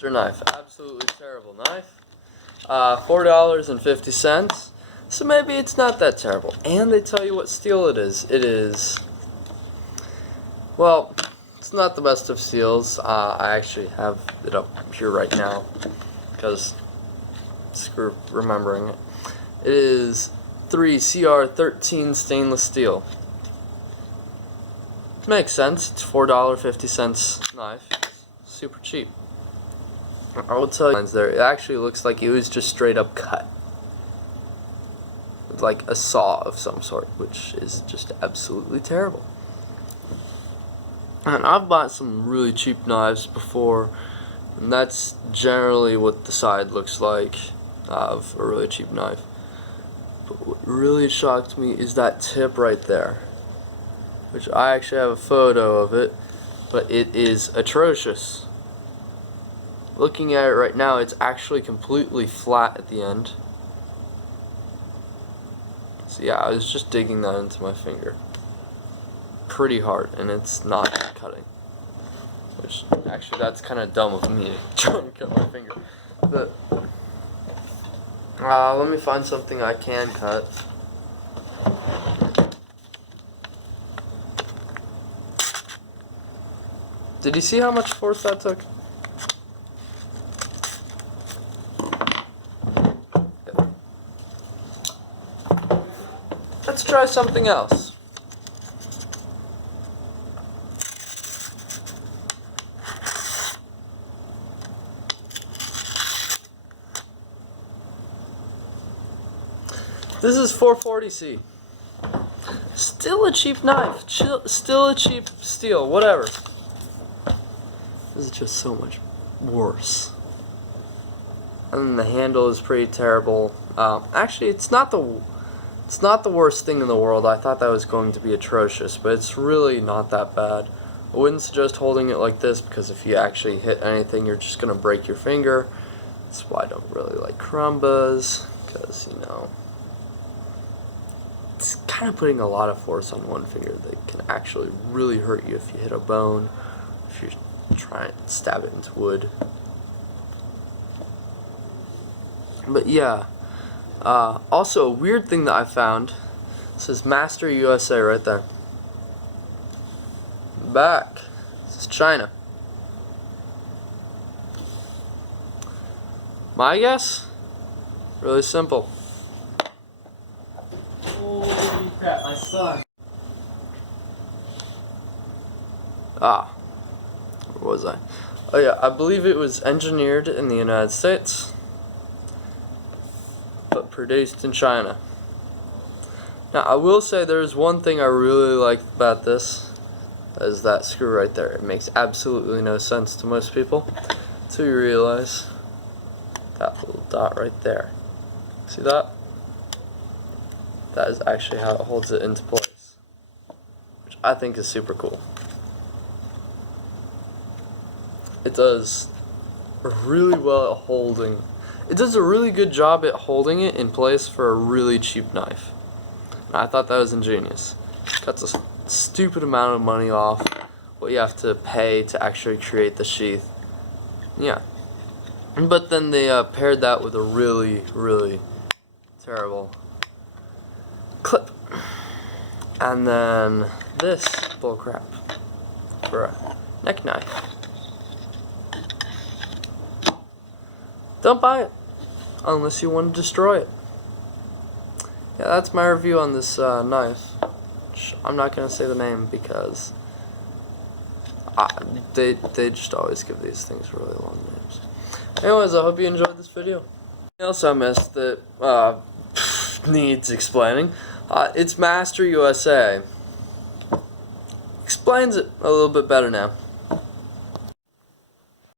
Knife, absolutely terrible knife. $4.50. So maybe it's not that terrible. And they tell you what steel it is. It is, well, it's not the best of steels. I actually have it up here right now because screw remembering it. It is 3CR13 stainless steel. Makes sense. It's $4.50 knife. Super cheap. I will tell you there. It actually looks like it was just straight up cut. With like a saw of some sort, which is just absolutely terrible. And I've bought some really cheap knives before, and that's generally what the side looks like of a really cheap knife. But what really shocked me is that tip right there, which I actually have a photo of it, but it is atrocious. Looking at it right now, it's actually completely flat at the end. So yeah, I was just digging that into my finger pretty hard, and it's not cutting. Which, actually, that's kind of dumb of me to try and cut my finger. But, let me find something I can cut. Did you see how much force that took? Let's try something else. This is 440C. Still a cheap knife. Still a cheap steel. Whatever. This is just so much worse. And the handle is pretty terrible. Actually, it's not the worst thing in the world. I thought that was going to be atrocious, but it's really not that bad. I wouldn't suggest holding it like this because if you actually hit anything, you're just going to break your finger. That's why I don't really like Krumbas, because, you know, it's kind of putting a lot of force on one finger that can actually really hurt you if you hit a bone, if you're trying to stab it into wood. But yeah. Also, a weird thing that I found, it says Master USA right there. Back. This is China. My guess? Really simple. Holy crap, my son. Where was I? Oh yeah, I believe it was engineered in the United States, but produced in China. Now, I will say there's one thing I really like about this, is that screw right there. It makes absolutely no sense to most people until you realize that little dot right there. See that? That is actually how it holds it into place, which I think is super cool. It does really well at holding. It does a really good job at holding it in place for a really cheap knife. And I thought that was ingenious. Cuts a stupid amount of money off what you have to pay to actually create the sheath. Yeah. But then they paired that with a really, really terrible clip. And then this bullcrap for a neck knife. Don't buy it unless you want to destroy it. Yeah, that's my review on this knife. I'm not going to say the name because they just always give these things really long names. Anyways, I hope you enjoyed this video. Something else I missed that needs explaining. It's Master USA. Explains it a little bit better now.